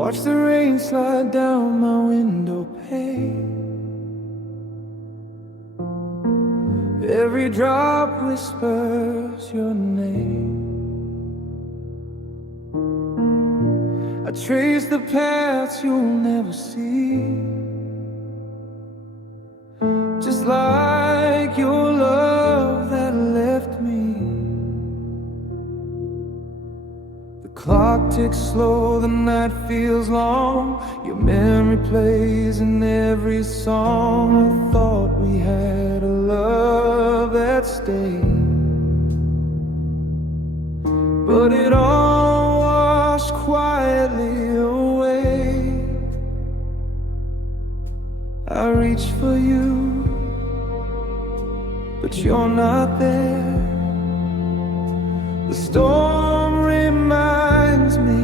Watch the rain slide down my window pane. Every drop whispers your name. I trace the paths you'll never see, just like your love that left me. The clock ticks slow, the night feels long. Your memory plays in every song. I thought we had a love that stayed, but it all washed quietly away. I reach for you, but you're not there. The storm reminds me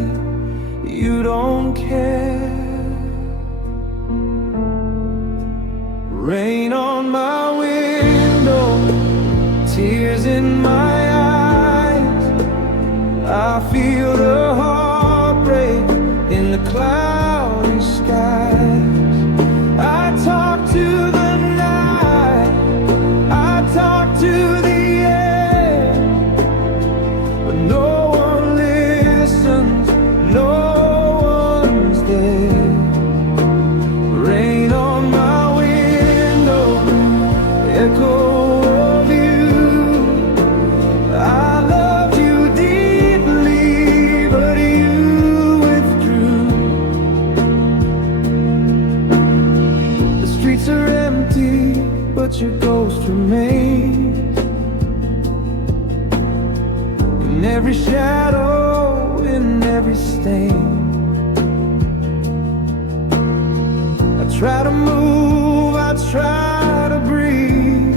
you don't care. Rain on my window, tears in my eyes. I feel the heartbreak in the cloudy skies. I talk to the night, I talk to the air, but no one listens, no one's there. Rain on my window, echo of you. I loved you deeply, but you withdrew. The streets are empty, but your ghost remains in every shadow, in every stain. I try to move, I try to breathe,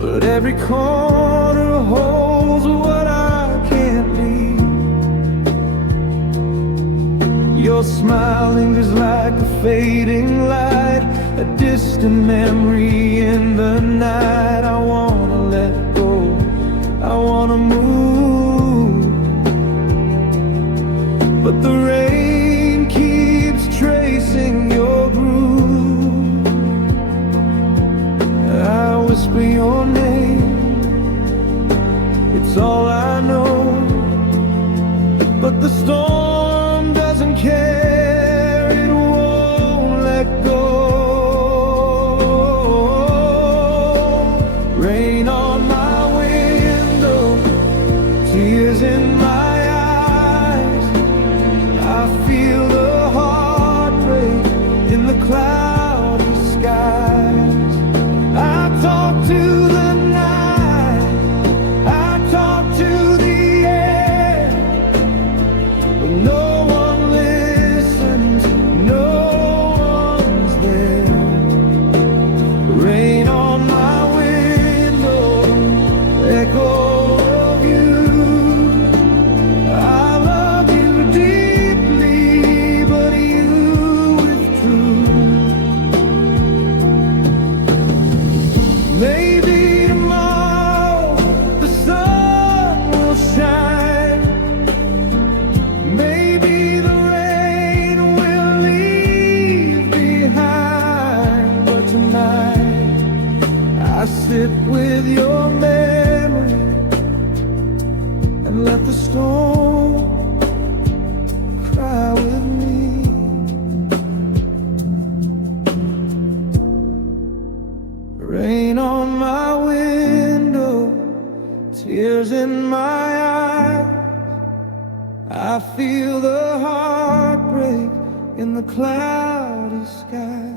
but every corner holds what I can't leave. Your smile lingers like a fading light, a distant memory in the night. I wanna let go, I wanna move, but the rain keeps tracing your groove. I whisper your name, it's all I know, but the storm doesn't care, it won't let go. Rain on my window, tears in my eyes. I feel the heartbreak in the cloudy skies. I talk to the night, I talk to the air, but no one listens, no one's there. Rain on my window, echo of you. I love you deeply, but you withdrew. Maybe tomorrow the sun will shine. Maybe the rain will leave behind. But tonight I sit with your memory and let the storm cry with me. Rain on my window, tears in my eyes. I feel the heartbreak in the cloudy skies.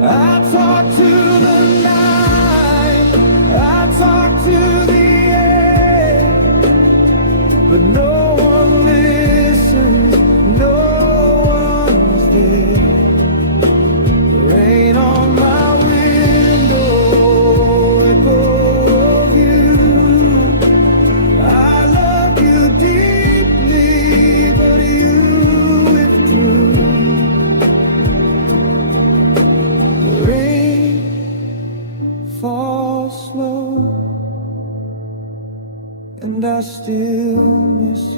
I talk to the night, I talk to the air, but no one listens, no one's there. Rain on my window, echo of you. I love you deeply, but you withdrew. The rain falls slow, and I still miss you.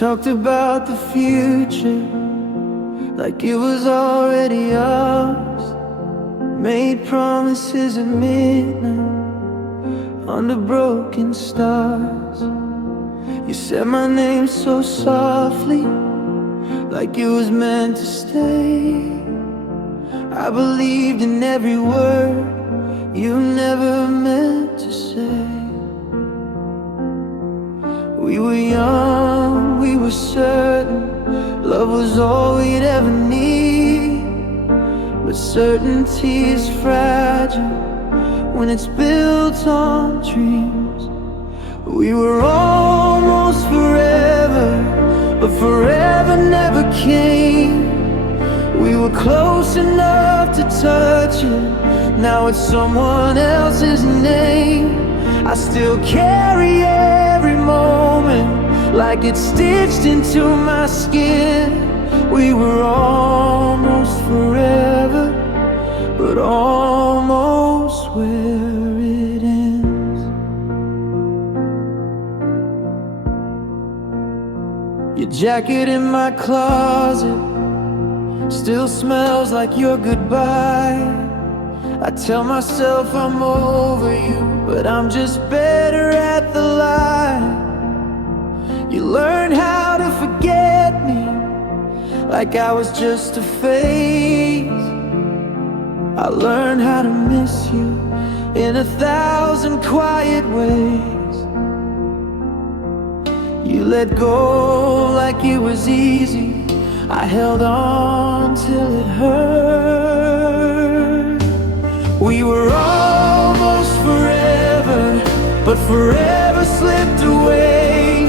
talked about the future like it was already ours. Made promises at midnight under broken stars. You said my name so softly, like it was meant to stay. I believed in every word you never meant to say. We were young, we were certain love was all we'd ever need. But certainty is fragile when it's built on dreams. We were almost forever, but forever never came. We were close enough to touch it, now it's someone else's name. I still carry every moment like it's stitched into my skin. We were almost forever, but almost where it ends. Your jacket in my closet still smells like your goodbye. I tell myself I'm over you, but I'm just better at the lie. You learned how to forget me like I was just a phase. I learned how to miss you in 1,000 quiet ways. You let go like it was easy, I held on till it hurt. We were almost forever, but forever slipped away.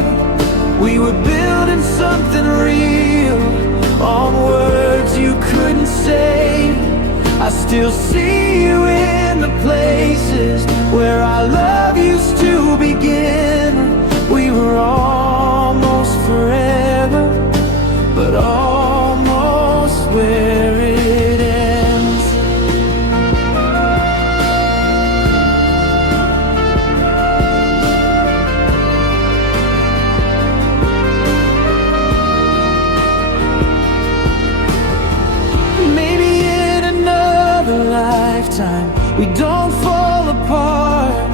We were building something real on words you couldn't say. I still see you in the places where our love used to begin. We were almost forever, but almost where it ends. Maybe in another lifetime we don't fall apart.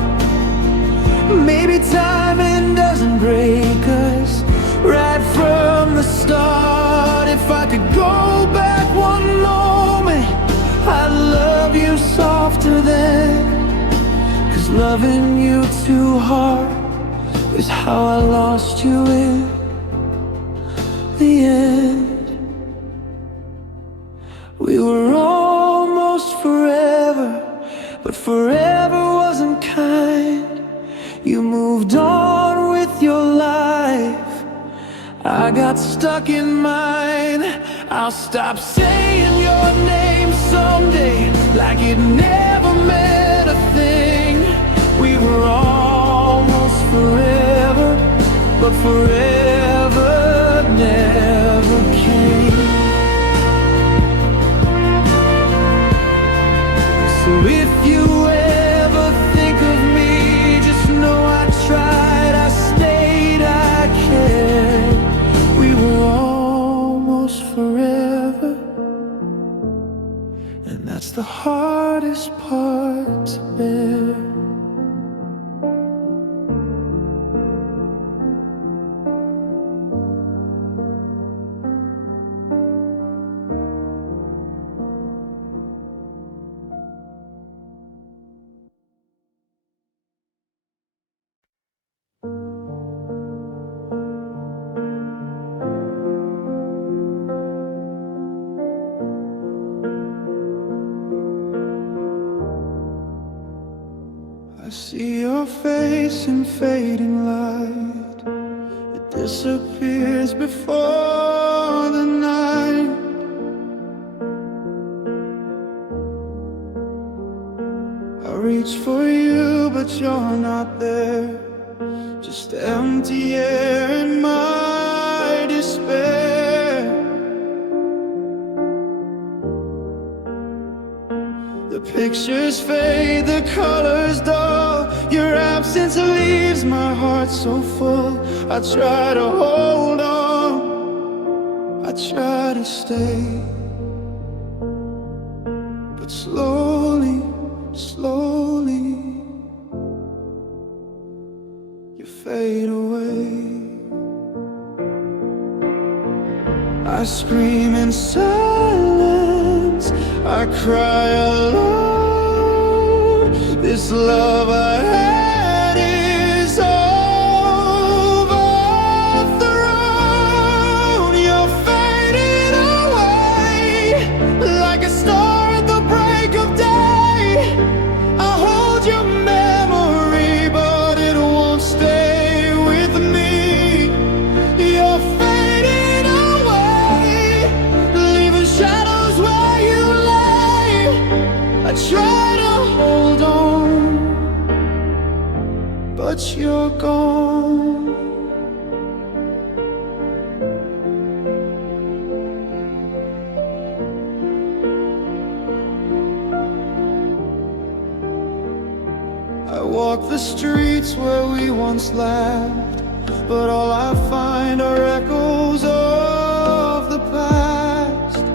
Maybe timing doesn't break us right from the start. If I could go back one moment, I'd love you softer then. 'Cause loving you too hard is how I lost you in the end. We were almost forever, but forever wasn't kind. You moved on with your life, I got stuck in mine. I'll stop saying your name someday like it never meant a thing. We were almost forever, but forever never came. So if you ever think of me, just know I tried, I stayed, I cared. We were almost forever, and that's the hardest part to bear. I see your face in fading light. It disappears before the night. I reach for you, but you're not there. Just empty air in my despair. The pictures fade, the colors dull. Your absence leaves my heart so full. I try to hold on, to stay, but slowly, slowly you fade away. I scream in silence, I cry alone. This love I had is overthrown. You're fading away like a star at the break of day. I hold your memory, but it won't stay with me. You're fading away, leaving shadows where you lay. I try to hold on, but you're gone. I walk the streets where we once laughed, but all I find are echoes of the past.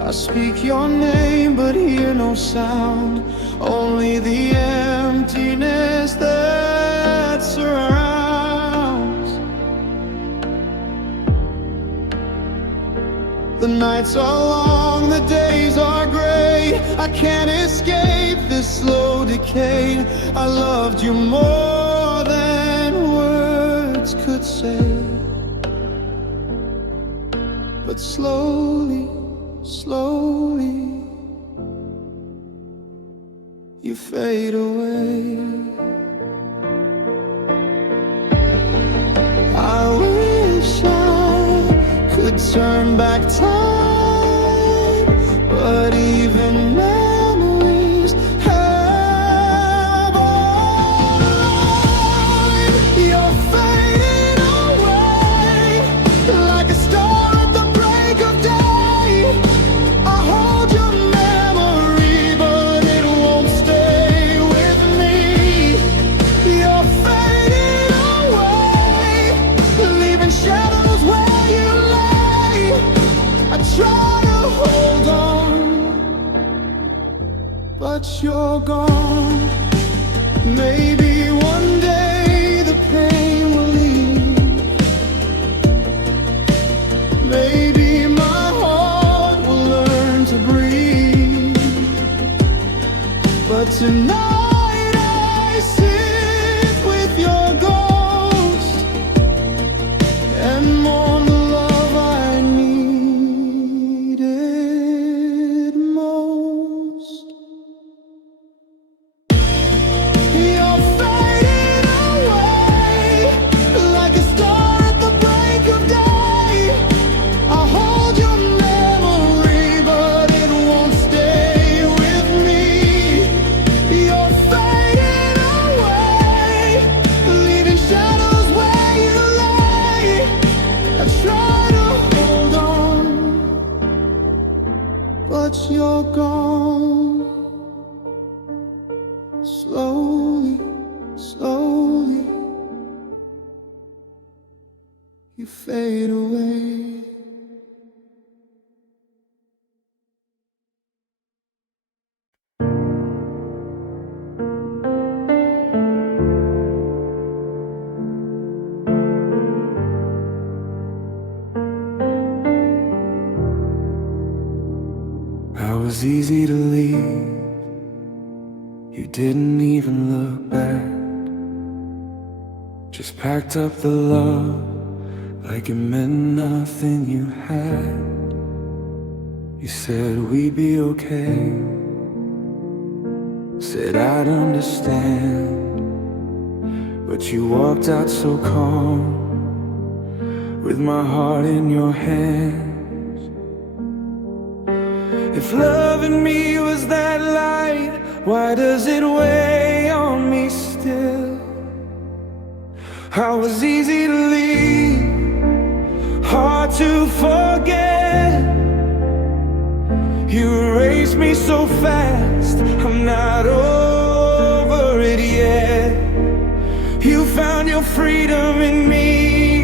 I speak your name but hear no sound, only the emptiness that surrounds. The nights are long, the days are gray. I can't escape this slow decay. I loved you more than words could say, but slowly, slowly you fade away. I wish I could turn back time, but even memories have arrived. You're fading away like a star at the break of day. I hold your memory, but it won't stay with me. You're fading away, leaving shadows where you lay. I try to hold on, but you're gone. Maybe one day the pain will leave. Maybe my heart will learn to breathe. But tonight I sit with your ghost and mourn the love I needed most. You're fading away like a star at the break of day. I hold your memory, but it won't stay with me. You're fading away, leaving shadows where you lay. I try to hold on, but you're gone. Slowly, slowly you fade away. I was easy to leave, you didn't even look back. Just packed up the love like it meant nothing you had. You said we'd be okay, said I'd understand, but you walked out so calm, with my heart in your hands. If loving me was that light, why does it weigh on me still? I was easy to leave, hard to forget. You erased me so fast, I'm not over it yet. You found your freedom in me,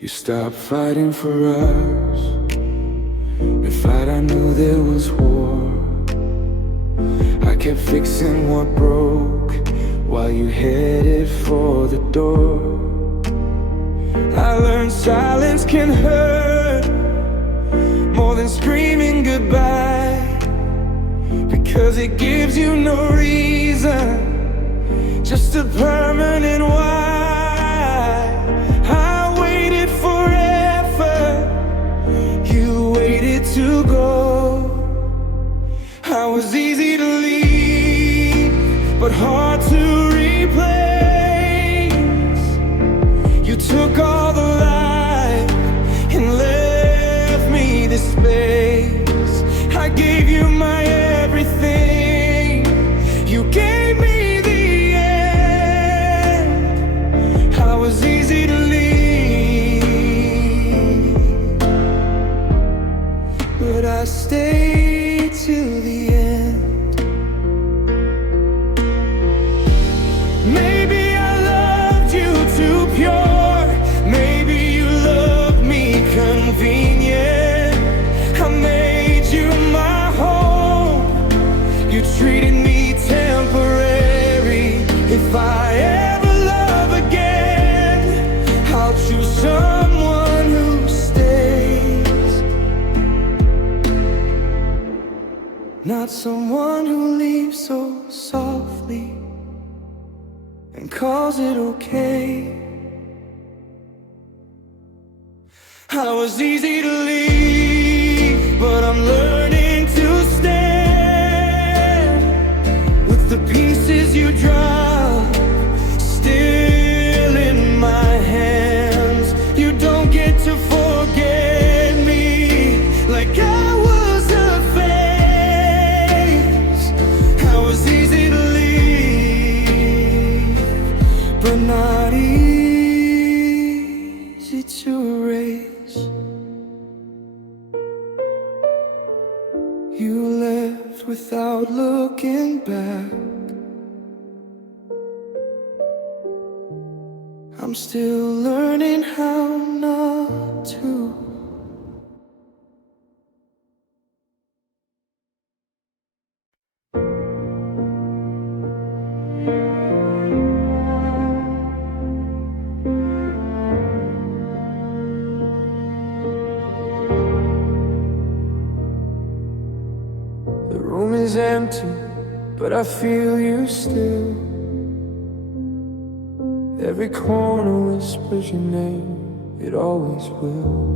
You stopped fighting for us. The fight, I knew there was war. I kept fixing what broke while you headed for the door. I learned silence can hurt more than screaming goodbye, because it gives you no reason, just a permanent why. I waited forever, you waited to go. I was easy to leave, but hard to replace. You took all the life and left me this space. I gave you my everything, you gave me the end. I was easy to leave, but I stayed till the end. Maybe I loved you too pure, maybe you loved me convenient. I made you my home, you treated me temporary. If I ever love again, I'll choose someone who stays, not someone who leaves so softly and calls it okay. I was easy to leave, but I'm learning to stand with the pieces you drop still in my hands. You don't get to forget me like I was a phase. I was easy to leave, but not easy to erase. You left without looking back. I'm still learning how not to. The room is empty, but I feel you still. Every corner whispers your name, it always will.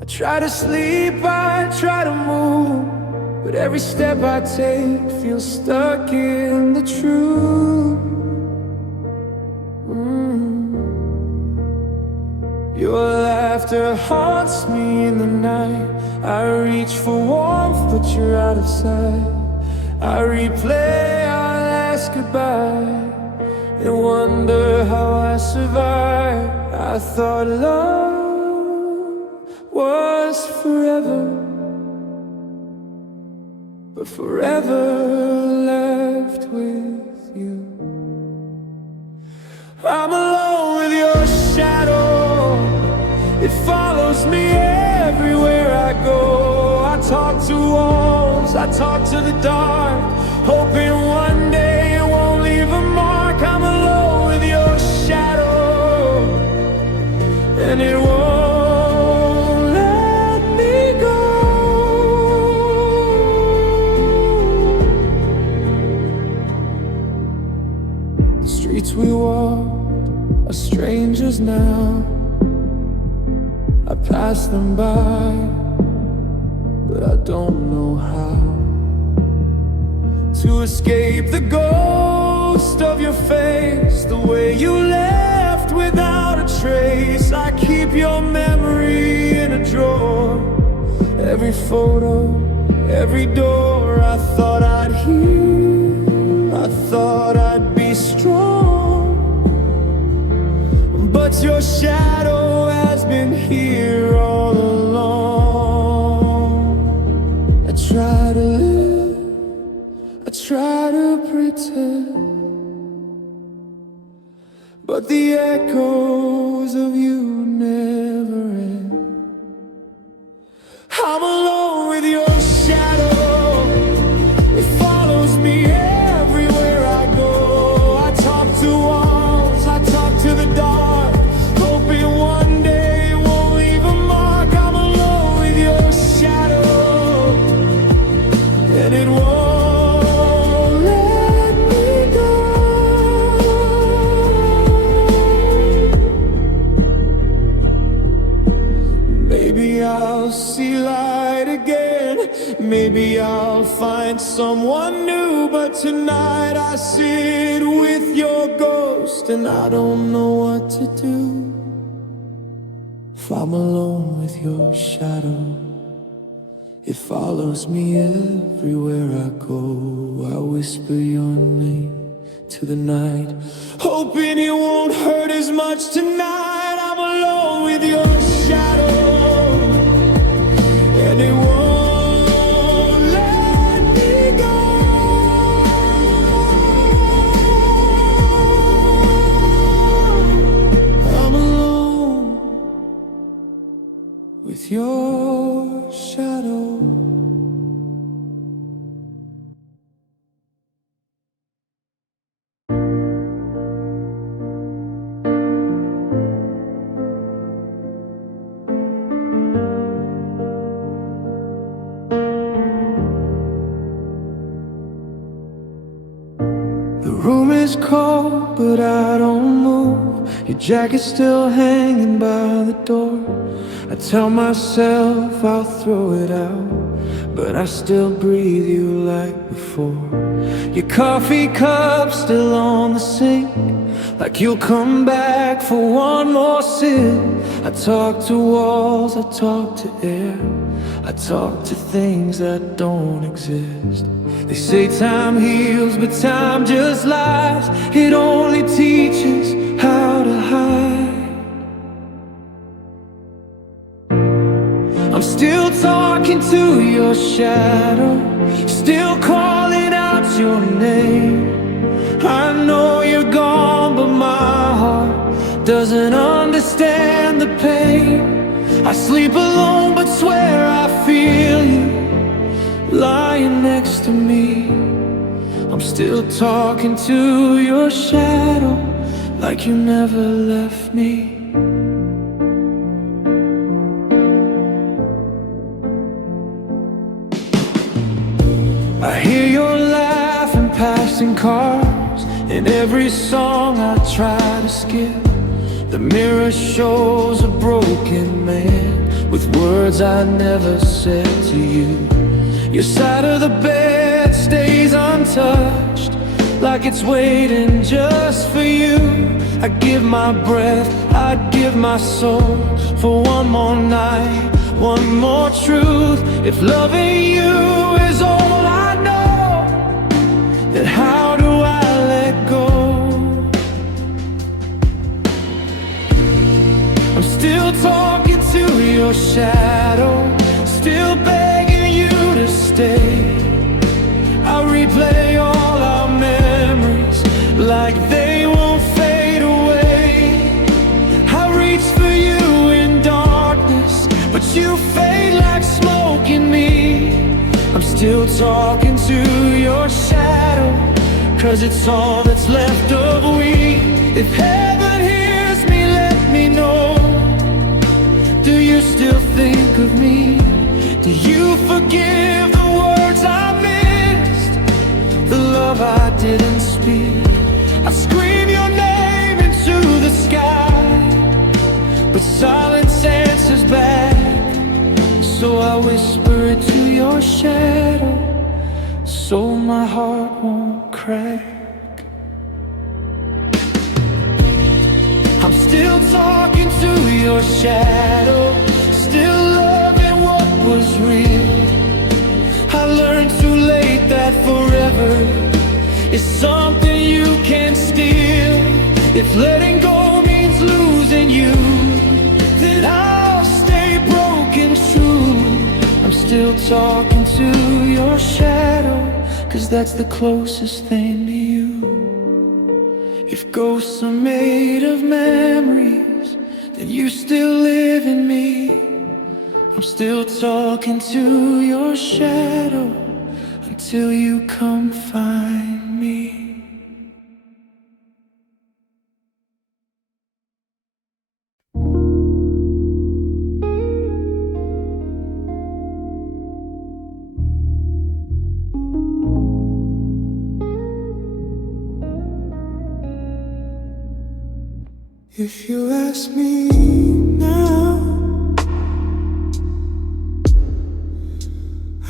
I try to sleep, I try to move, but every step I take feels stuck in the truth. Your laughter haunts me in the night. I reach for warmth, but you're out of sight. I replay our last goodbye and wonder how I survived. I thought love was forever, but forever left with you. I'm alone with your shadow, it follows me everywhere I go. I talk to walls, I talk to the dark, hoping one day it won't leave a mark. I'm alone with your shadow, and it won't let me go. The streets we walk are strangers now. I pass them by, but I don't know how to escape the ghost of your face, the way you left without a trace. I keep your memory in a drawer, every photo, every door. I thought I'd heal, I thought I'd be strong, but your shadow has been here all along. I try to live, I try to pretend, but the echoes of you never end. I'm alone with your shadow. It follows me everywhere I go. I talk to walls, I talk to the dark, hoping one day it won't leave a mark. I'm alone with your shadow, and it won't let me go. Maybe I'll see light again, maybe I'll find someone new, but tonight I sit with your ghost and I don't know what to do. If I'm alone with your shadow, it follows me everywhere I go. I whisper your name to the night, hoping it won't hurt as much tonight. I'm alone with your shadow, and it won't let me go. I'm alone with your shadow. The room is cold, but I don't move. Your jacket's still hanging by the door. I tell myself I'll throw it out, but I still breathe you like before. Your coffee cup still on the sink, like you'll come back for one more sip. I talk to walls, I talk to air, I talk to things that don't exist. They say time heals, but time just lies. It only teaches how to hide. I'm still talking to your shadow, still calling out your name. I know you're gone, but my heart doesn't understand the pain. I sleep alone, but swear I feel you lying next to me. I'm still talking to your shadow, like you never left me. I hear your laugh in passing cars, in every song I try to skip. The mirror shows a broken man with words I never said to you. Your side of the bed stays untouched, like it's waiting just for you. I give my breath, I'd give my soul for one more night, one more truth. If loving you is all I know, then how do I let go? I'm still talking to your shadow, still begging you to stay. I replay all our memories like they won't fade away. I reach for you in darkness, but you fade like smoke in me. I'm still talking to your shadow, 'cause it's all that's left of we. If heaven hears me, let me know. Do you still think of me? Do you forgive the words I missed, the love I didn't speak? I scream your name into the sky, but silence answers back. So I whisper it to your shadow, so my heart won't crack. I'm still talking to your shadow, still loving what was real. I learned too late that forever is something you can't steal. If letting go means losing you, then I'll stay broken true. I'm still talking to your shadow, 'cause that's the closest thing to you. If ghosts are made of memories, then you still live in me. I'm still talking to your shadow until you come find me. If you ask me now,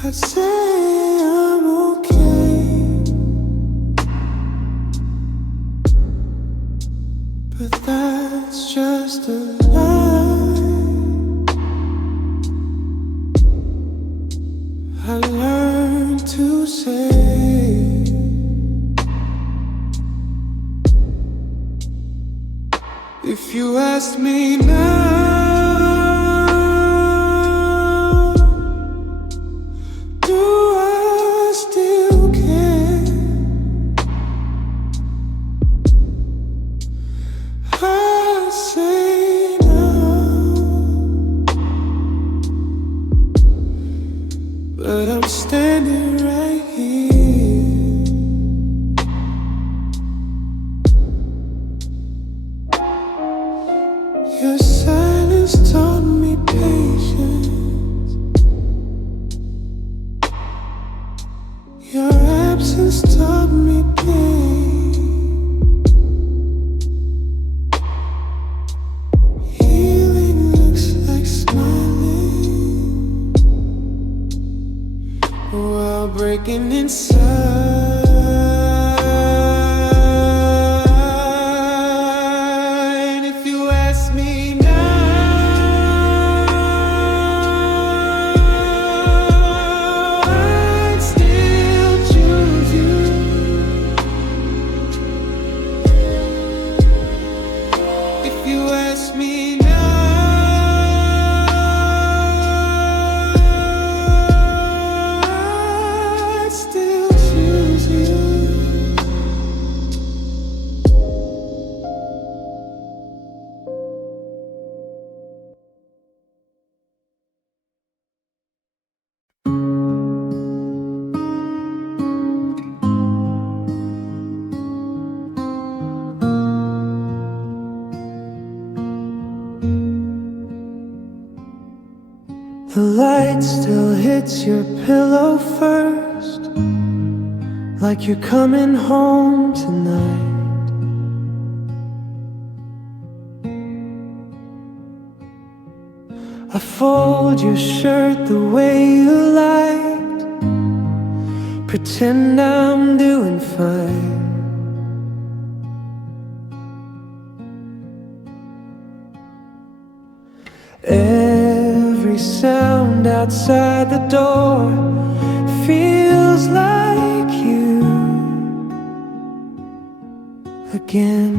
I'd say I'm okay, but that's just a lie. I learned to say, if you ask me now, do I still care? I say no, but I'm standing right here. Your silence taught me patience. Your absence taught me pain. Healing looks like smiling while breaking inside. If you ask me now, I'd still choose you. If you ask me now, I'd still choose you. The light still hits your pillow first, like you're coming home tonight. I fold your shirt the way you liked, pretend I'm doing fine. Every sound outside the door feels like you again.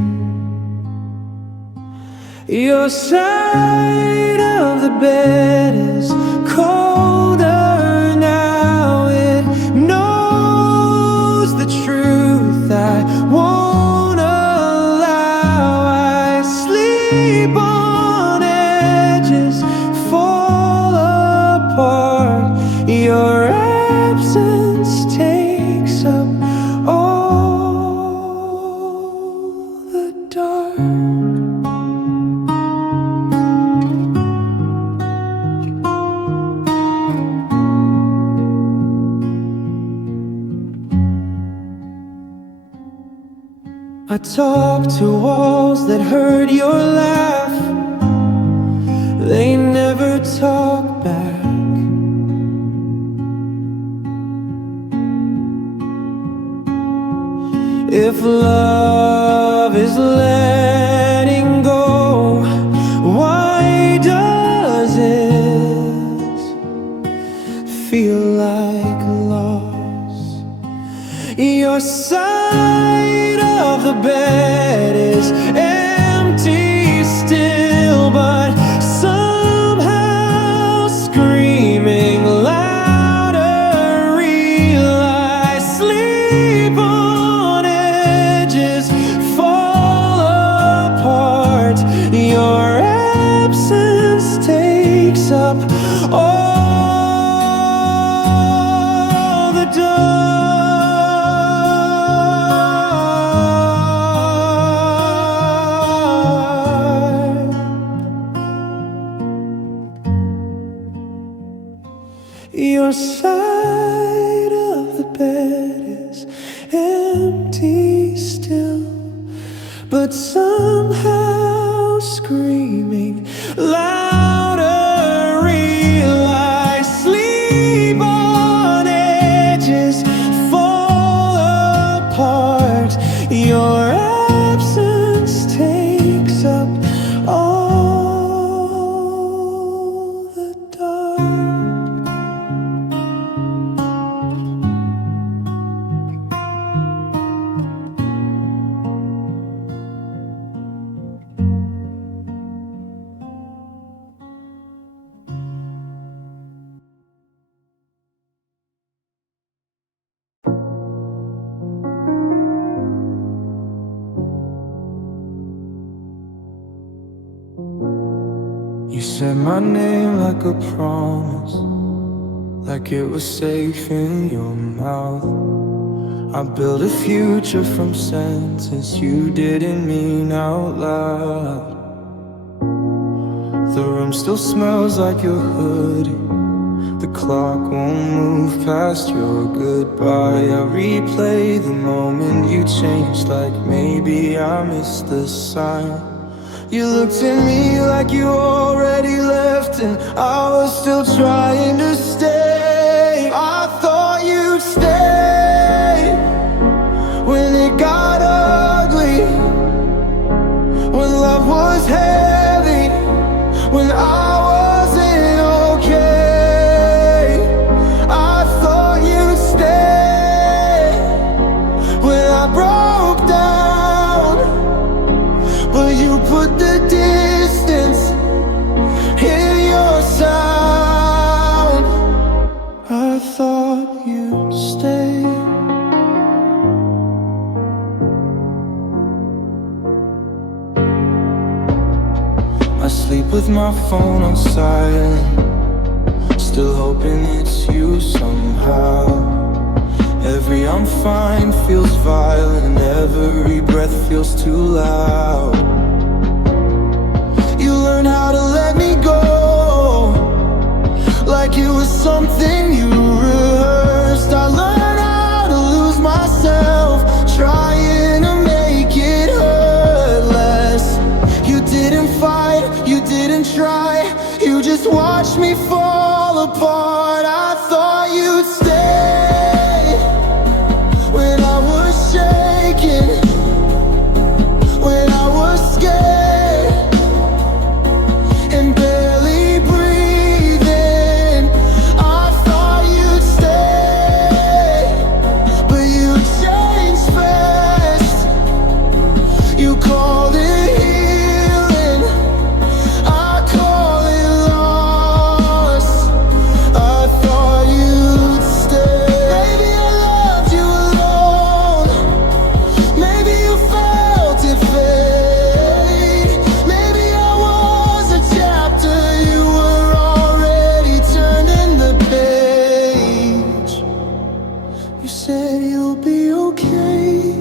Your side of the bed is colder now. It knows the truth I won't allow. I sleep on edges, fall apart. Your absence takes up all the dark. I talk to walls that heard your laugh. They never talk back. If love is letting go, why does it feel like loss? Your side of the bed is empty still, but somehow screaming louder. Real I sleep on edges, but somehow screaming louder, realize sleep on edges, fall apart. Your absence takes up all the dark. You said my name like a promise, like it was safe in your mouth. I built a future from sentences you didn't mean out loud. The room still smells like your hoodie, the clock won't move past your goodbye. I replay the moment you changed, like maybe I missed the sign. You looked at me like you already left, and I was still trying to stay. I thought you'd stay when it got ugly, when love was heavy, when I wasn't okay. I thought you'd stay when I broke down, but you put the distance in your sound. I thought you'd stay. I sleep with my phone on silent, still hoping it's you somehow. Every I'm fine feels violent, every breath feels too loud. You learn how to let me go, like it was something you rehearsed. I learned how to lose myself, trying to make it hurt less. You didn't fight, you didn't try, you just watched me fall apart. I thought you'd stay when I was shaking, when I was scared and barely breathing. I thought you'd stay, but you changed fast. You called it healing, I call it loss. I thought you'd stay. Maybe I loved you alone, maybe you felt it fade. Maybe I was a chapter, you were already turning the page. You said you'll be okay,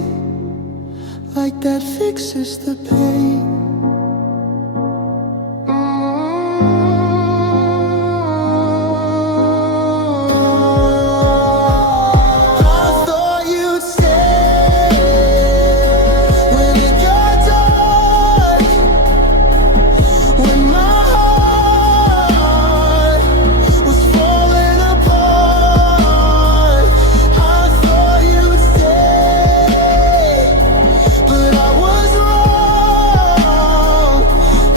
like that fixes the pain. I thought you'd stay when it got dark, when my heart was falling apart. I thought you'd stay, but I was wrong.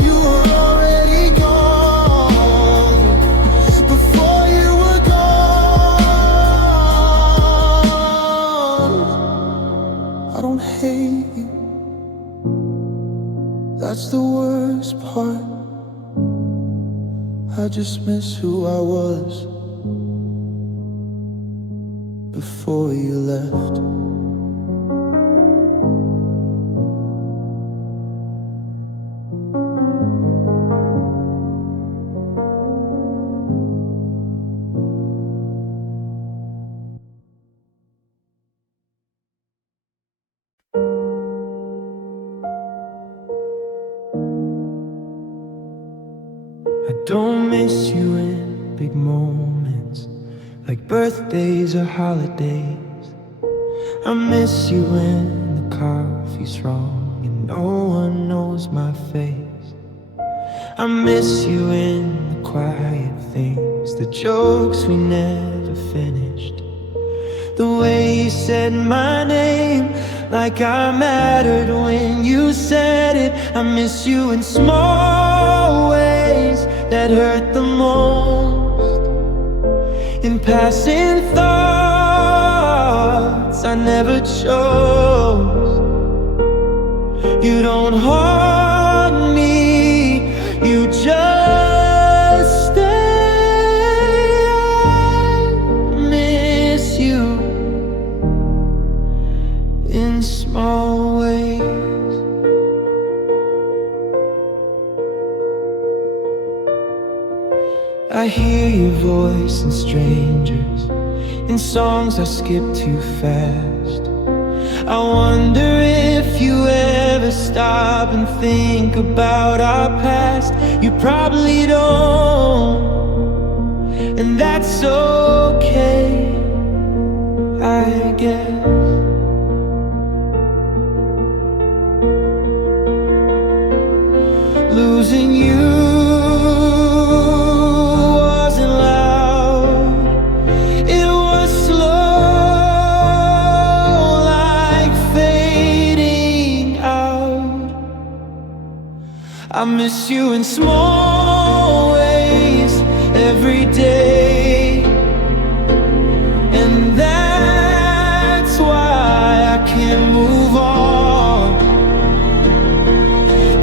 You were already gone before you were gone. I don't hate you, that's the worst part. I just miss who I was before you left. I don't miss you in big moments, like birthdays or holidays. I miss you when the coffee's wrong and no one knows my face. I miss you in the quiet things, the jokes we never finished, the way you said my name like I mattered when you said it. I miss you in small ways that hurt the most, in passing thoughts I never chose. You don't haunt me, you just stay. I miss you in small ways. I hear your voice in strangers, in songs I skip too fast. I wonder if you ever stop and think about our past. You probably don't, and that's okay, I guess. Losing you wasn't loud, it was slow, like fading out. I miss you in small ways every day, and that's why I can't move on.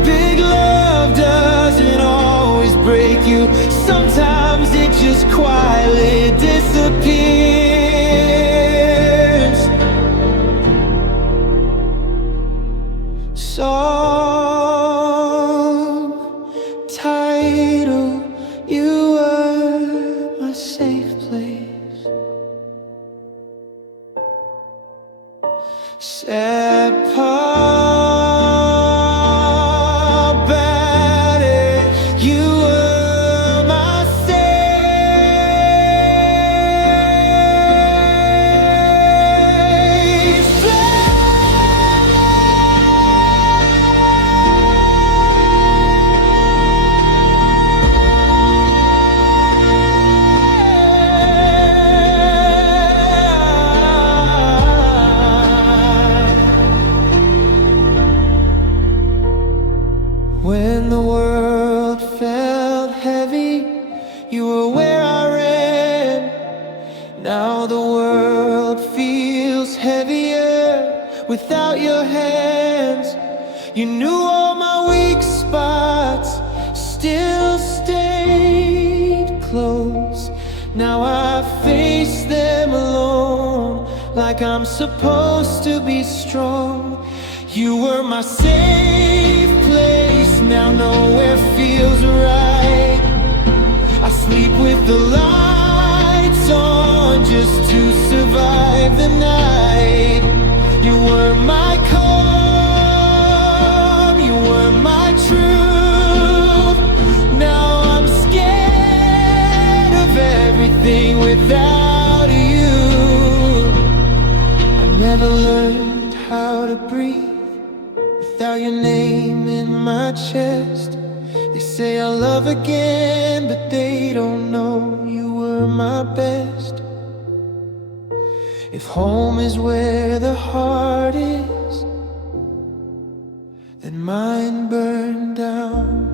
Big love doesn't always break you, sometimes it just quietly disappears. Song title, you were my safe place. Sad part about it, you were my safe When the world felt heavy, you were where I ran. Now the world feels heavier without your hands. You knew all my weak spots, still stayed close. Now I face them alone, like I'm supposed to be strong. You were my safe place, now nowhere feels right. I sleep with the lights on just to survive the night. You were my calm, you were my truth. Now I'm scared of everything without you. I never learned how to breathe without your name in my chest. They say I'll love again, but they don't know you were my best. If home is where the heart is, then mine burned down.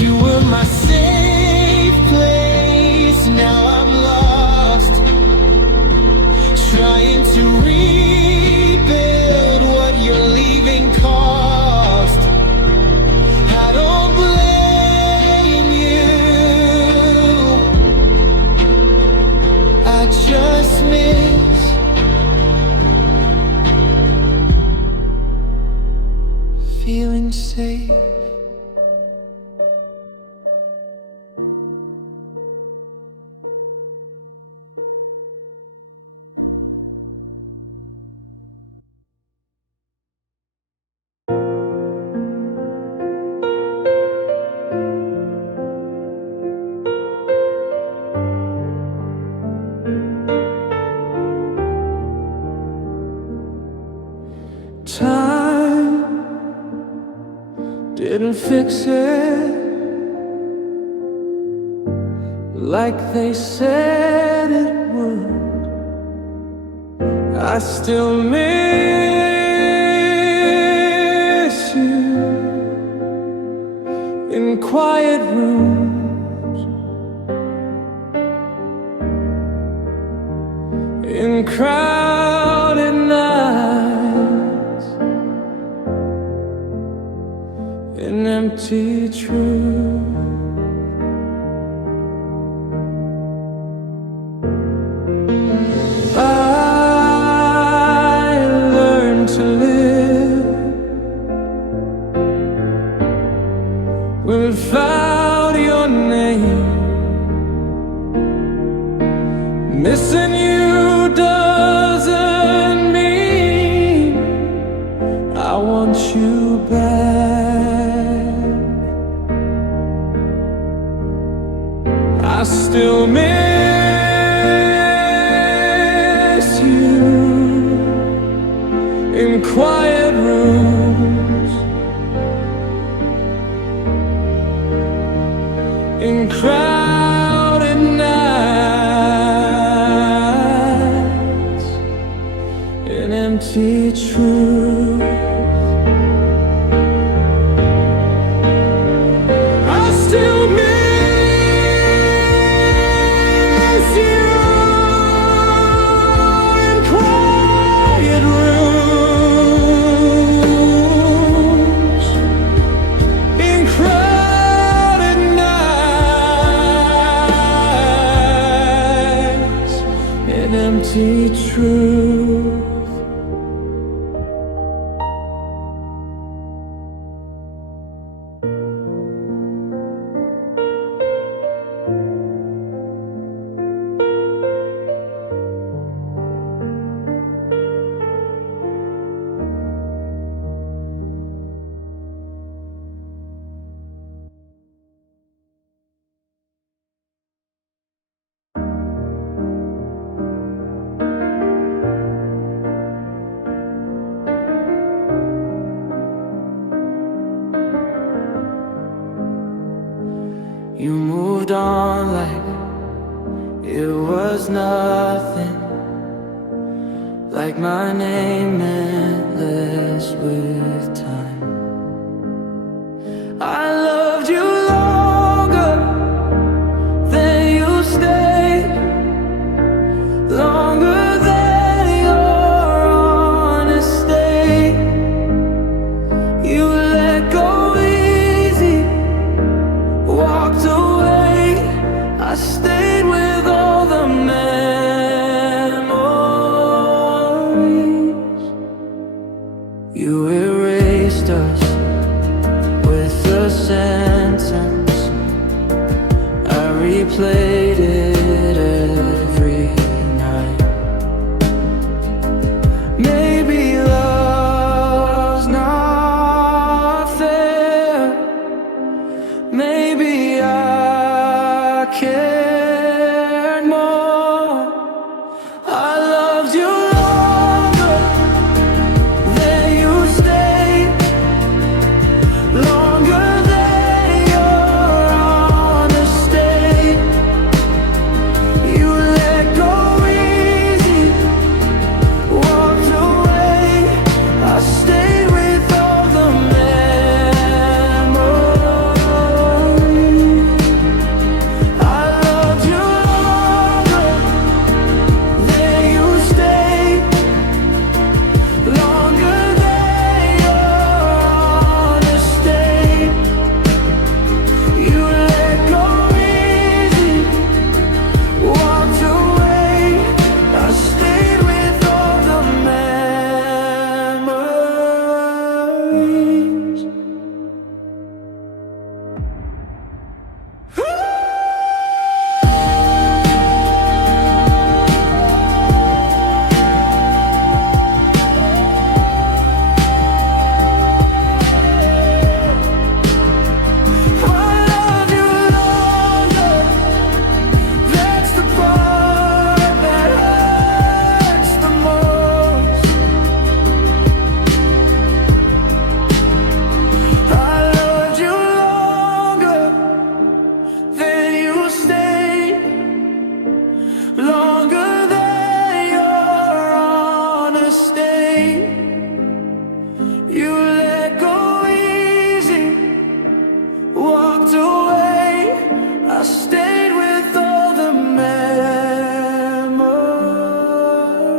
You were my safe place, now I'm lost, trying to rebuild what you're leaving cost. I don't blame you, I just miss feeling safe. Time didn't fix it like they said it would. I still miss you in quiet rooms, in crowded nights, in empty truth. To live without your name. Missing you doesn't mean I want you back. I still miss you in quiet rooms, in crowded nights, in empty truth. I still miss you in quiet rooms, in crowded nights, in empty truth. You moved on like it was nothing, like my name meant less with time. I loved you longer than you stayed, longer than your honest state. You let go easy, walked away. I stayed with all the memories you erased.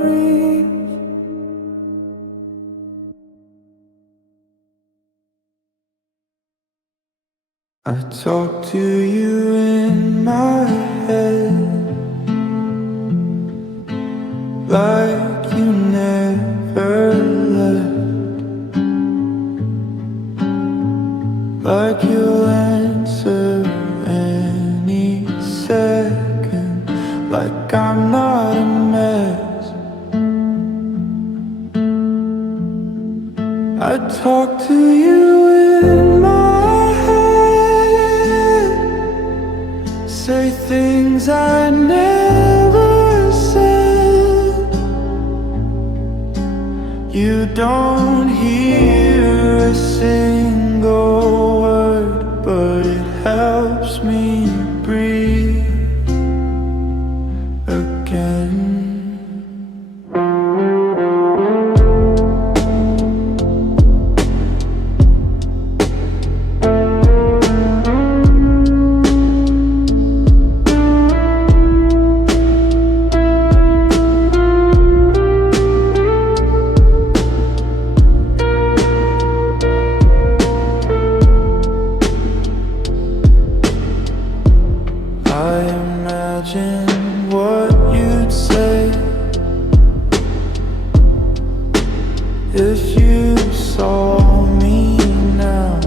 memories. I talk to you in my head, like you never left, like you'll answer any second, like I'm not a mess. I talk to you in my head, say things I never said. You don't hear a single word, but it helps me breathe again. I imagine what you'd say if you saw me now.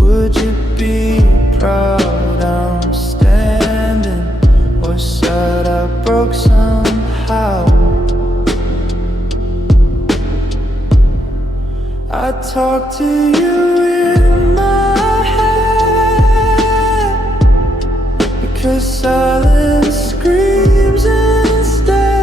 Would you be proud I'm standing, or sad I broke somehow? I talk to you in my head, because silence screams instead.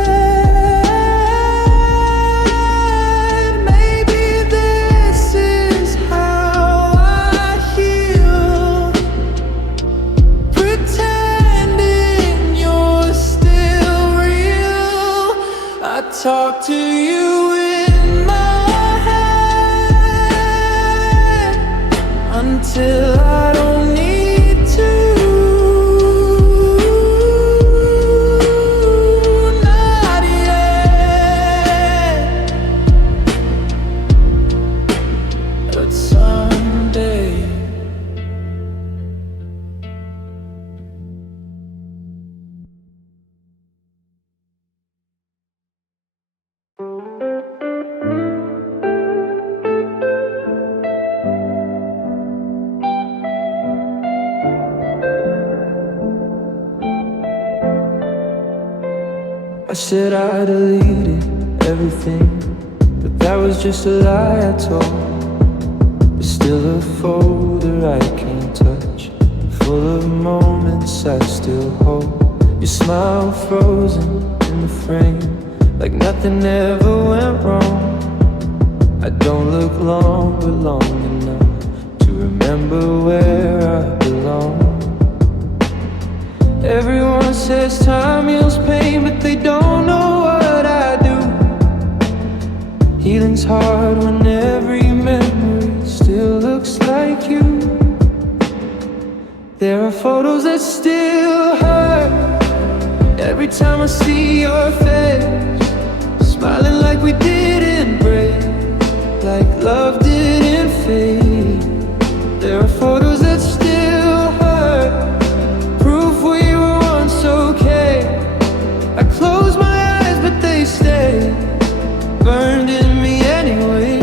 Maybe this is how I heal, pretending you're still real. I talk to you in my head until I don't need to. Not yet, but someday. I said I deleted everything, but that was just a lie I told. There's still a folder I can't touch, full of moments I still hold. Your smile frozen in the frame, like nothing ever went wrong. I don't look long, but long enough to remember where I belong. Everyone says time heals pain, but they don't know what I do. Healing's hard when every memory still looks like you. There are photos that still hurt every time I see your face, smiling like we didn't break, like love didn't fade. There are photos that still hurt, proof we were once okay. I close my eyes but they stay, burned in me anyway.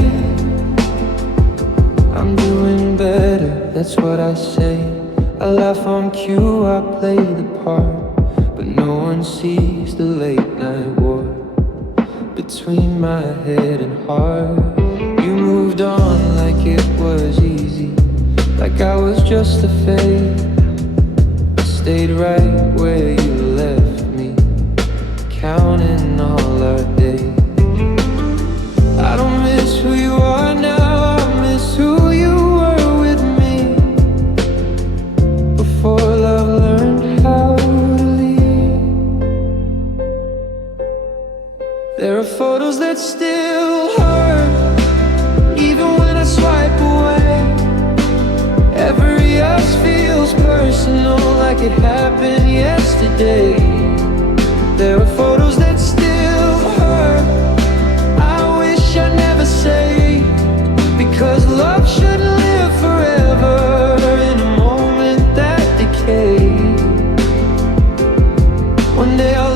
I'm doing better, that's what I say. I laugh on cue, I play the part, but no one sees the late night war between my head and heart. You moved on like it was easy, like I was just a fake. I stayed right where you left me, counting all our days. I don't miss who you are now, I miss who you were with me, before love learned how to leave. There are photos that still hurt, even when I swipe away. Every us feels personal, like it happened yesterday.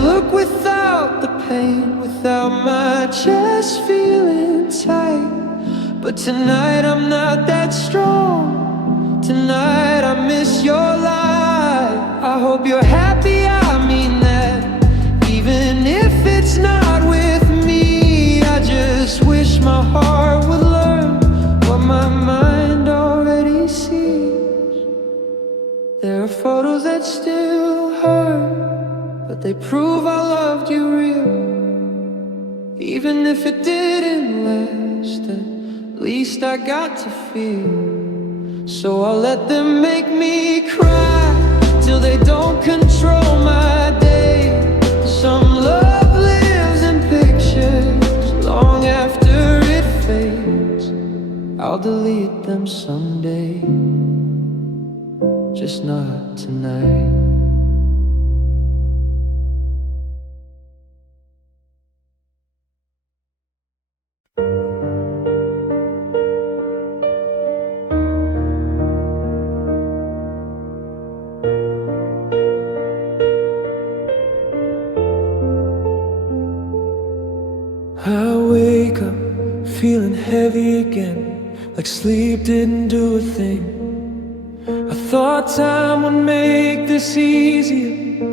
look without the pain, without my chest feeling tight. But tonight I'm not that strong. Tonight I miss your light. I hope you're happy, I mean that. Even if it's not with me, I just wish my heart would learn what my mind already sees. There are photos that still hurt, but they prove I loved you real. Even if it didn't last, at least I got to feel. So I'll let them make me cry till they don't control my day. Some love lives in pictures long after it fades. I'll delete them someday, just not tonight. I wake up feeling heavy again, like sleep didn't do a thing. I thought time would make this easier,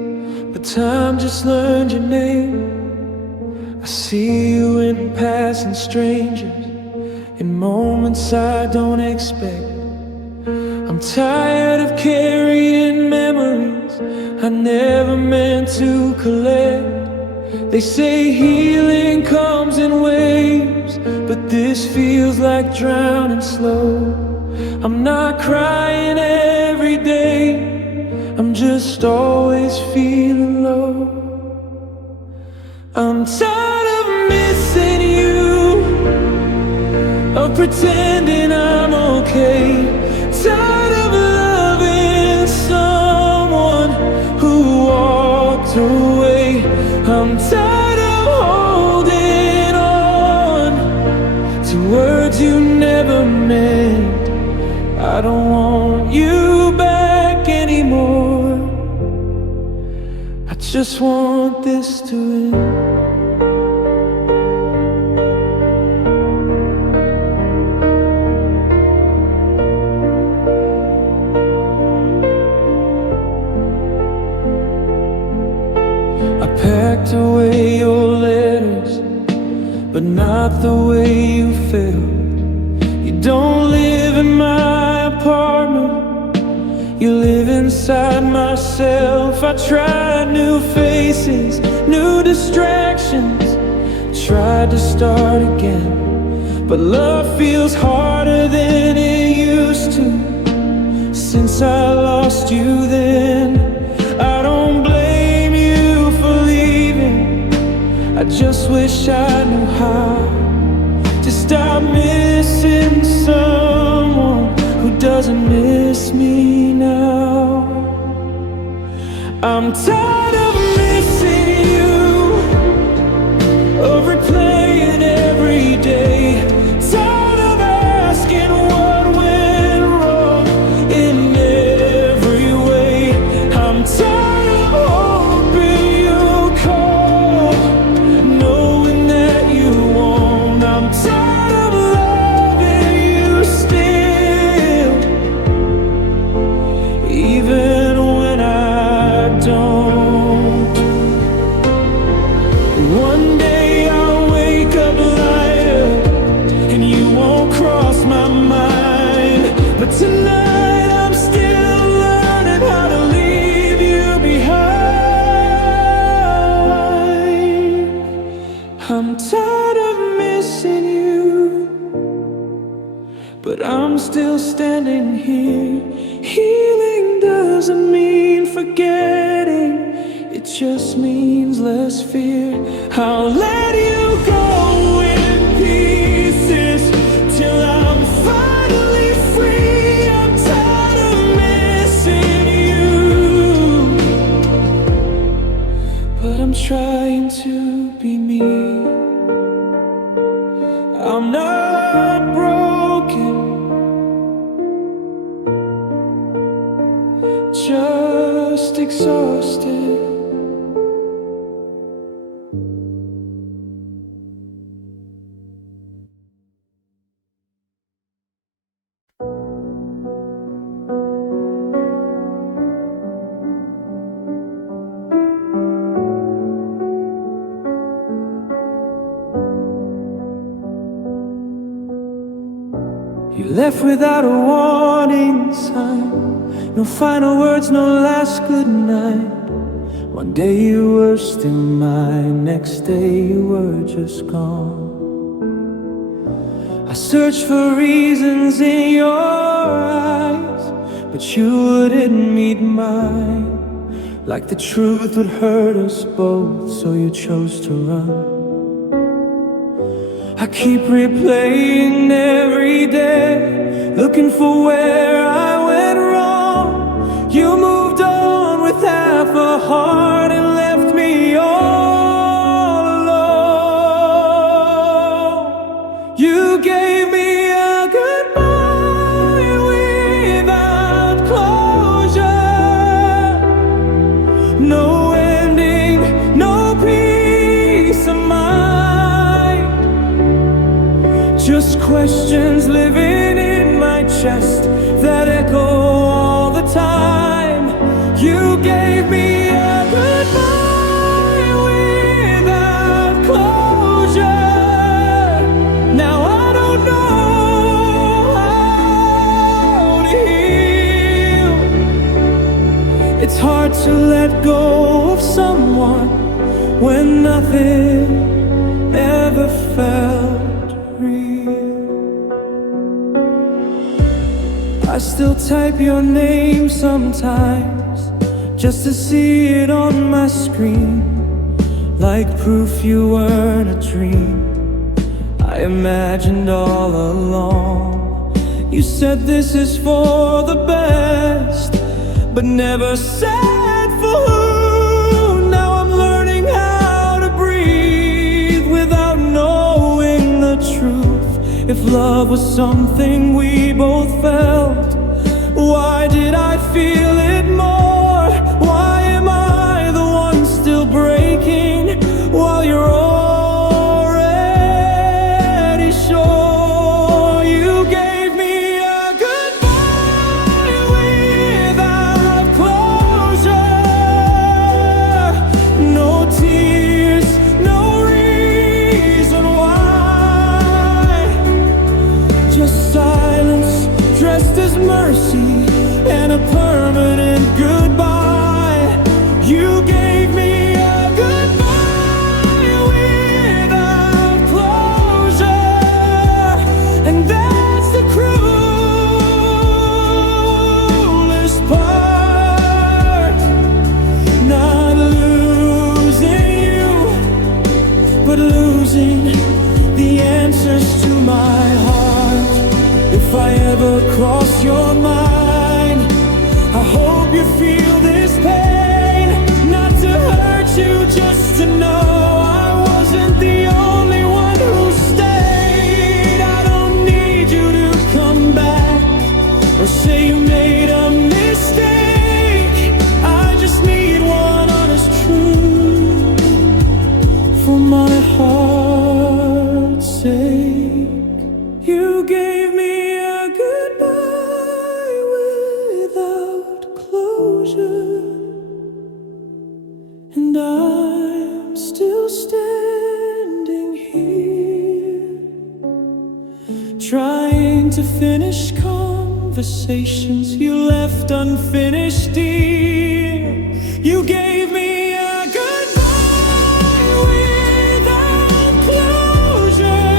but time just learned your name. I see you in passing strangers, in moments I don't expect. I'm tired of carrying memories I never meant to collect. They say healing comes in waves, but this feels like drowning slow. I'm not crying every day, I'm just always feeling low. I'm tired of missing you, of pretending I'm okay. Tired of loving someone who walked away. I'm tired of holding on to words you never meant. I don't want you back anymore. I just want this to end. Packed away your letters, but not the way you feel. You don't live in my apartment, you live inside myself. I tried new faces, new distractions, tried to start again, but love feels harder than it used to. Since I lost you then, I don't blame you for leaving. I just wish I knew how to stop missing someone who doesn't miss me now. I'm tired of missing you, of replaying every day. Tired of asking what went wrong in every way. I'm tired of hoping you'll call, knowing that you won't. I'm tired of loving you still, even when I don't. One day I'll wake up lighter, and you won't cross my mind. But tonight I'm still learning how to leave you behind. I'm tired of missing you, but I'm still standing here. Healing doesn't mean forgetting, it just means less fear. I'll let you go in pieces till I'm finally free. I'm tired of missing you, but I'm trying to be me. I'm not broken, just exhausted. left without a warning sign. No final words, no last goodnight. One day you were still mine, next day you were just gone. I searched for reasons in your eyes, but you wouldn't meet mine. Like the truth would hurt us both, so you chose to run. I keep replaying every day, looking for where I went wrong. You moved on with half a heart and left me all alone. You gave me a goodbye without closure. No ending, no peace of mind. Just questions living in my chest that echo all the time. You gave me a goodbye without closure. Now I don't know how to heal. It's hard to let go of someone when nothing ever felt real. I still type your name sometimes, just to see it on my screen, like proof you weren't a dream I imagined all along. You said this is for the best, but never said for who. Now I'm learning how to breathe without knowing the truth. If love was something we both felt, why did I feel it more? Why am I the one still breaking while you're already sure? You gave me a goodbye without closure. No tears, no reason why. Just silence dressed as mercy and a permanent goodbye. You gave me a goodbye without closure, and that's the cruelest part. Not losing you, but losing the answers to my heart. If I ever cross your mind, I hope you feel this pain. Not to hurt you, just to know I wasn't the only one who stayed. I don't need you to come back or say you made a mistake. I just need one honest truth for my heart's sake. You gave me a goodbye without closure, and I'm still standing here, trying to finish conversations you left unfinished, dear. You gave me a goodbye without closure.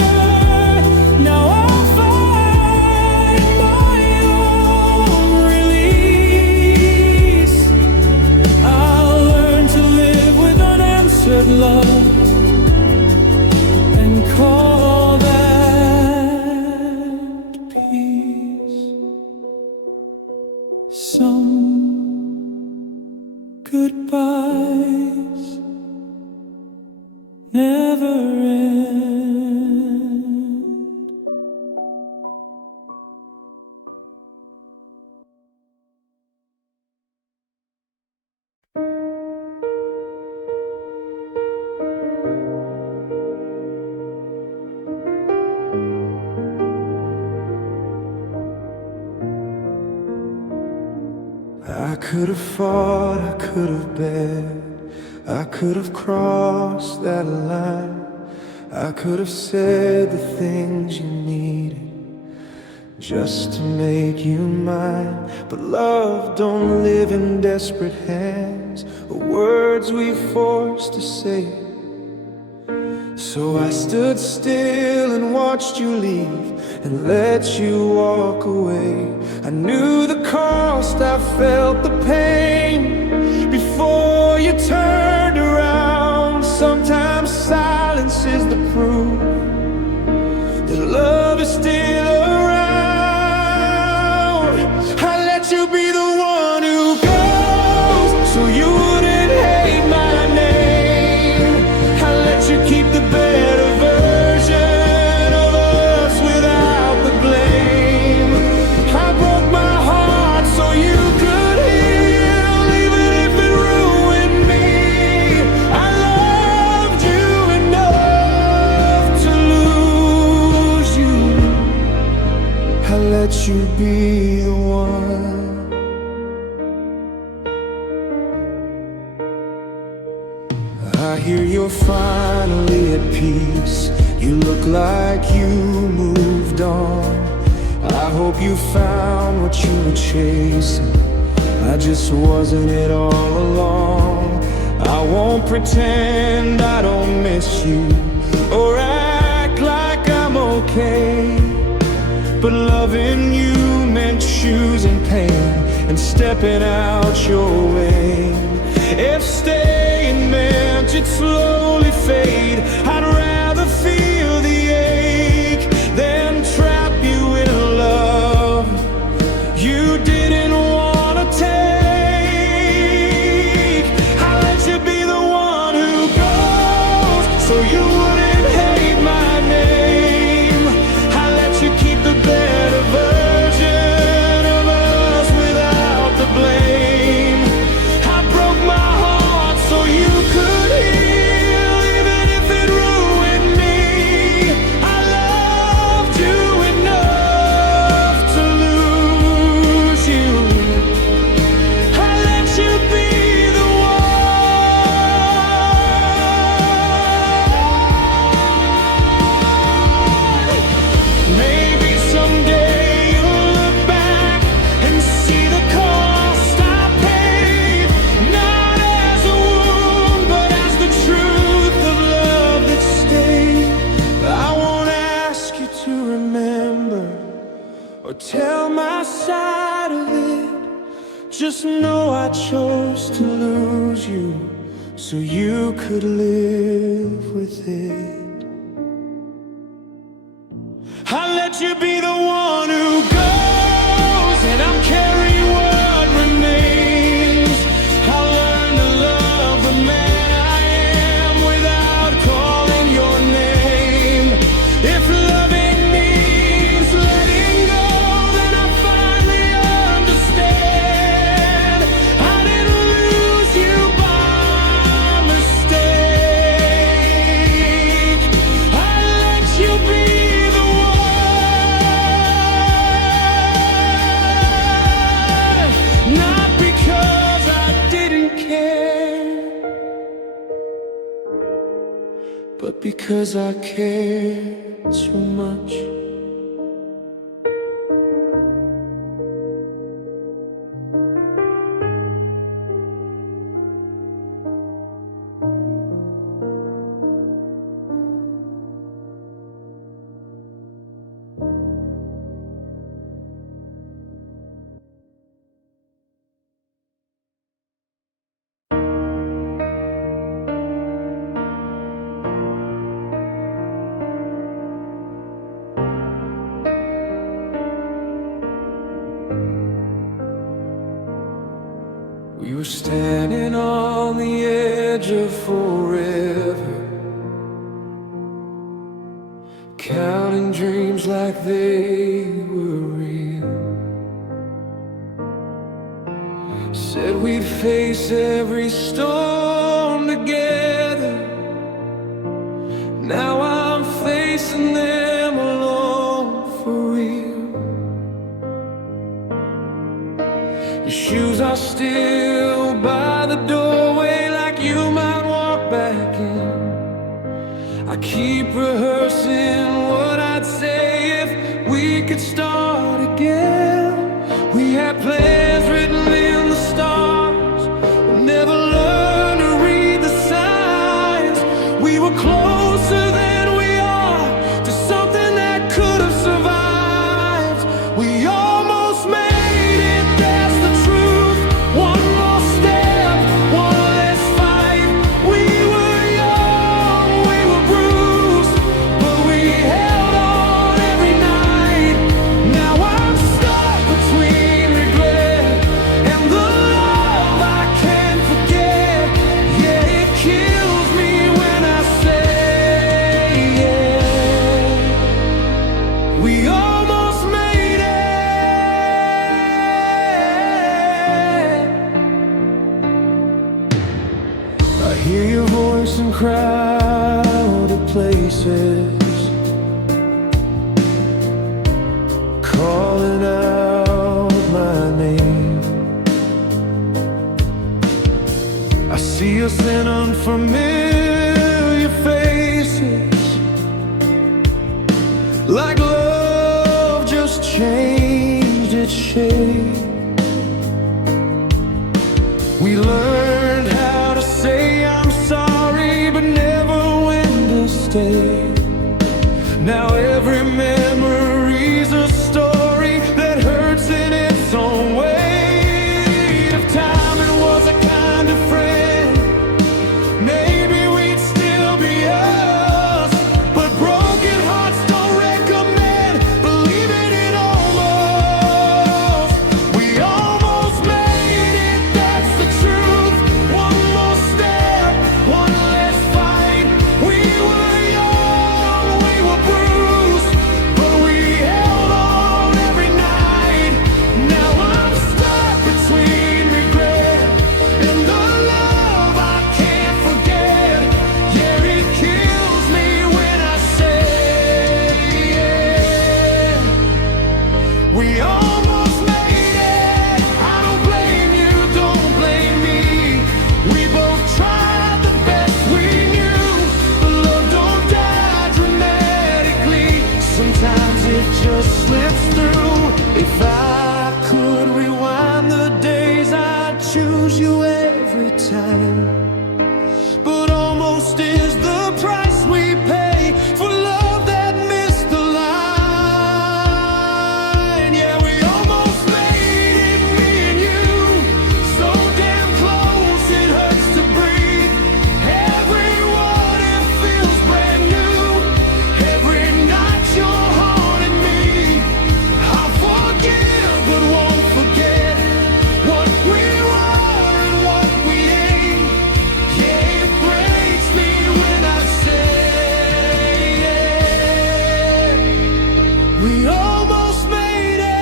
Now I'll find my own release. I'll learn to live with unanswered love and call that peace. Some goodbyes never end. I could have fought, I could have begged, I could have crossed that line. I could have said the things you needed just to make you mine. But love don't live in desperate hands, or words we forced to say. So I stood still and watched you leave and let you walk away. I knew the cost, I felt the pain before you turned around. Sometimes silence is the proof that love is still around. I let you be the one who goes so you wouldn't hate my name. I let you keep the better version of us without the blame. I broke my heart so you could heal, even if it ruined me. I loved you enough to lose you. I let you be the one. I hear you're finally at peace. You look like you moved on. I hope you found what you were chasing. I just wasn't it all along. I won't pretend I don't miss you or act like I'm okay. But loving you meant choosing pain and stepping out your way. If staying meant you'd slowly fade, I'd rather feel the ache than trap you in a love you didn't want to take. I let you be the one who goes so you wouldn't hate my name. I let you keep the better version of us without the blame. I broke my heart so you could heal, even if it ruined me. I loved you enough to lose you. I let you be the one. Maybe someday you'll look back and see the cost I paid, not as a wound, but as the truth of love that stayed. I won't ask you to remember or tell my side of it. Just know I chose to lose you so you could live with it. I let you be the one who goes, and I'll carry what remains. I'll learn to love the man I am without calling your name. If loving means letting go, then I finally understand. I didn't lose you by mistake. I let you be the one, not because I didn't care, but because I cared too much. We were standing on the edge of forever, counting dreams like they were real. Said we'd face every storm together. Now I'm facing them alone for real. Your shoes are still by the doorway, like you might walk back in. I keep rehearsing what I'd say if we could start were closer than we are to something that could have survived. We almost made it, that's the truth. One more step, one less fight. We were young, we were bruised, but we held on every night. Now I'm stuck between regret and the love I can't forget. Yeah, it kills me when I say, yeah, we almost made it. I hear your voice in crowded places, calling out my name. I see us in unfamiliar faces, like love just changed its shape. We learned how to say I'm sorry, but never when to stay. Now every memory's a story that hurts in its own way. If timing was a kind of friend, maybe we'd still be us. But broken hearts don't recommend believing in almost. We almost made it, that's the truth. One more step, one less fight. We were young, we were bruised, but we held on every night. Now I'm stuck between regret and the love I can't forget. Yeah, it kills me when I say, yeah, we almost made it. I don't blame you, don't blame me. We both tried the best we knew, but love don't die dramatically. Sometimes it just slips through. If I could rewind the days, I'd choose you every time. But almost is the price we pay for love that missed the line. Yeah, we almost made it, me and you. So damn close, it hurts to breathe. Every word, it feels brand new. Every night you're haunting me. I'll forgive but won't forget what we were and what we ain't. Yeah, it breaks me when I say, yeah, we almost made it.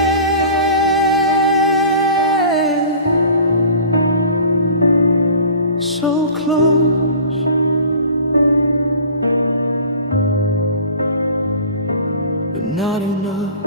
So close, but not enough.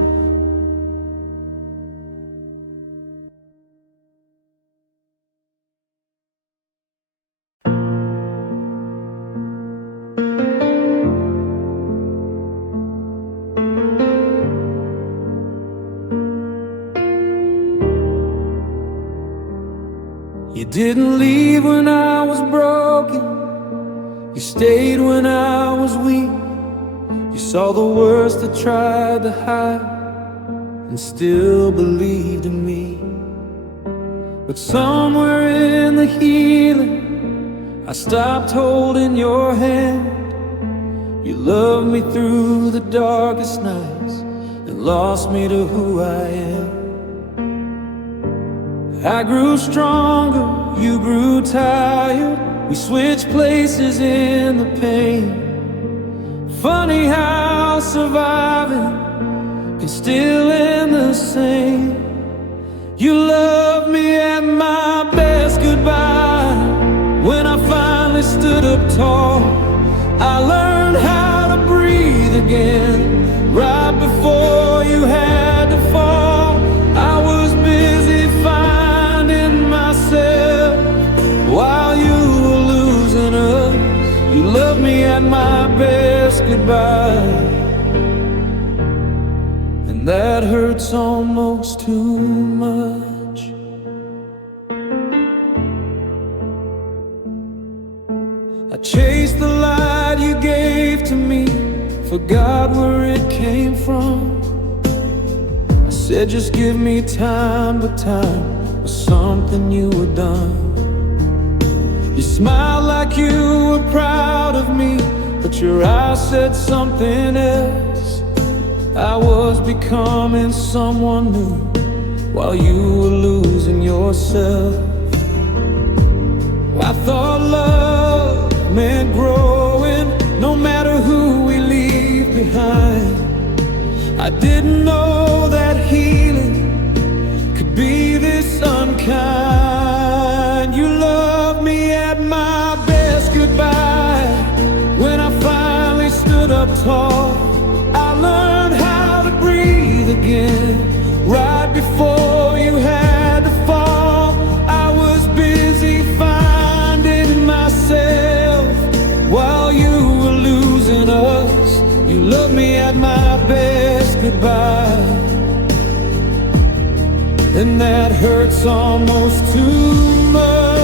You didn't leave when I was broken. You stayed when I was weak. You saw the worst I tried to hide and still believed in me. But somewhere in the healing, I stopped holding your hand. You loved me through the darkest nights and lost me to who I am. I grew stronger, you grew tired. We switched places in the pain. Funny how surviving can still end the same. You loved me at my best goodbye. When I finally stood up tall, I learned how to breathe again. Right before you had to fall, I was busy finding myself while you were losing us. You loved me at my best goodbye, and that hurts almost too much. I chased the light, you forgot where it came from. I said just give me time, but time was something you were done. You smiled like you were proud of me, but your eyes said something else. I was becoming someone new while you were losing yourself. I thought love meant growing, no matter who we leave behind. I didn't know that healing could be this unkind. You loved me at my best goodbye. When I finally stood up tall, I learned how to breathe again. Right before you had to fall, I was busy finding myself while you were losing us. You loved me at my best goodbye, and that hurts almost too much.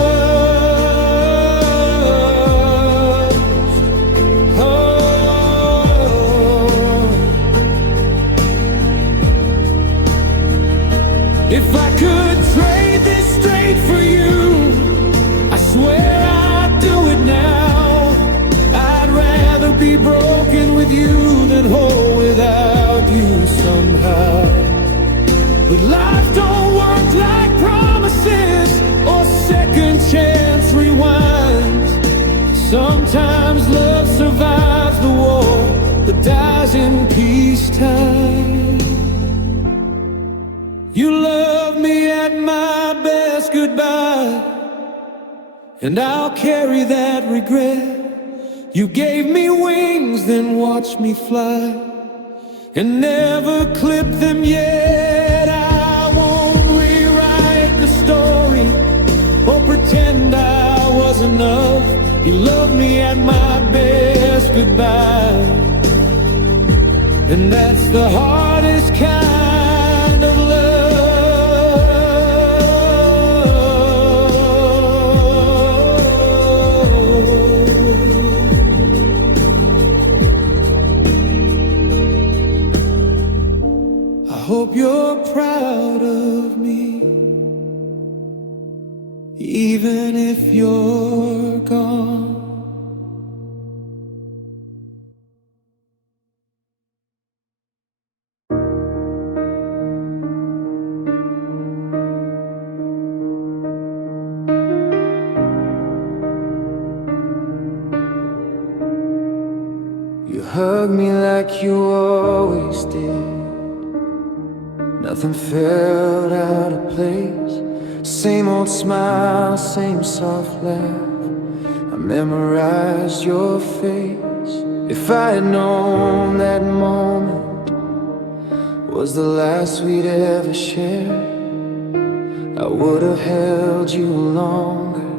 If I could trade this straight for you, I swear I'd do it now. I'd rather be broken with you than whole without you somehow. But life don't work like promises or second chance rewinds. Sometimes love survives the war, but dies in peacetime. You love me at my best goodbye, and I'll carry that regret. You gave me wings, then watched me fly, and never clipped them yet. I won't rewrite the story or pretend I was enough. You loved me at my best goodbye, and that's the hardest kind of love. Hope you're proud of me, even if you're gone. You hugged me like you always did. Nothing felt out of place. Same old smile, same soft laugh. I memorized your face. If I had known that moment was the last we'd ever share, I would have held you longer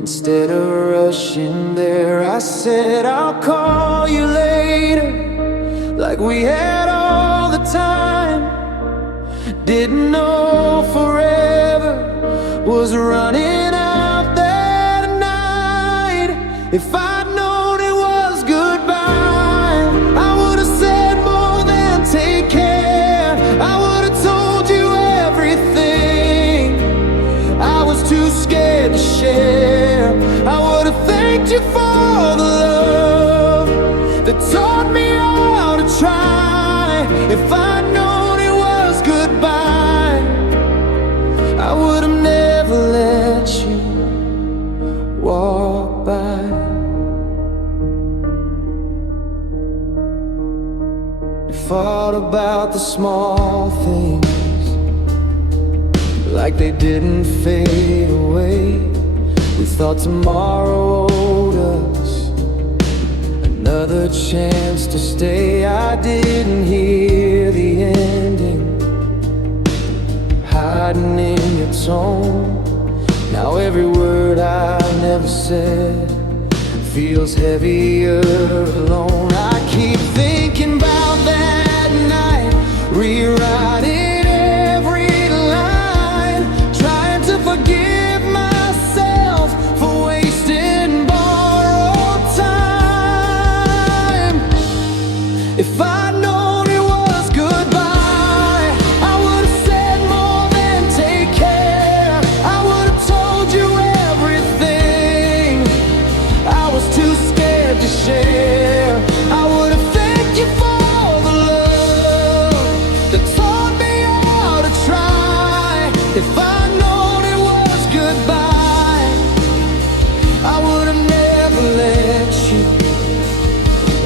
instead of rushing there. I said I'll call you later, like we had all the time. Didn't know forever was running out that night. If I'd known it was goodbye, I would have said more than take care. I would have told you everything I was too scared to share. I would have thanked you for the love that taught me how to try. If I'd known it was goodbye, I would have never let you walk by. You thought about the small things like they didn't fade away. We thought tomorrow owed us another chance to stay. I didn't hear the ending hiding in your tone. Now every word I never said feels heavier alone. I keep thinking about that night, rewriting every line, trying to forgive myself for wasting borrowed time. If I'd known it was goodbye, I would have said more than take care. I would have told you everything I was too scared to share. I would have thanked you for all the love that taught me how to try. If I'd known it was goodbye, I would have never let you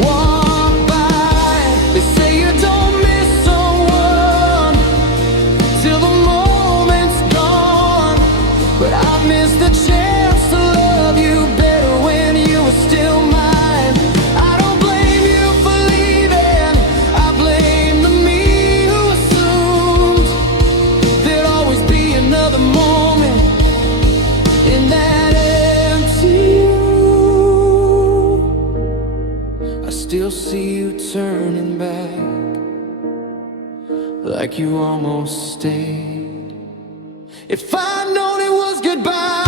walk by. They say you don't miss someone till the moment's gone, but I missed the chance to love you better when you were still mine. I don't blame you for leaving, I blame the me who assumed there'd always be another moment in that empty room. I still see you turning back, like you almost stayed. If I'd known it was goodbye,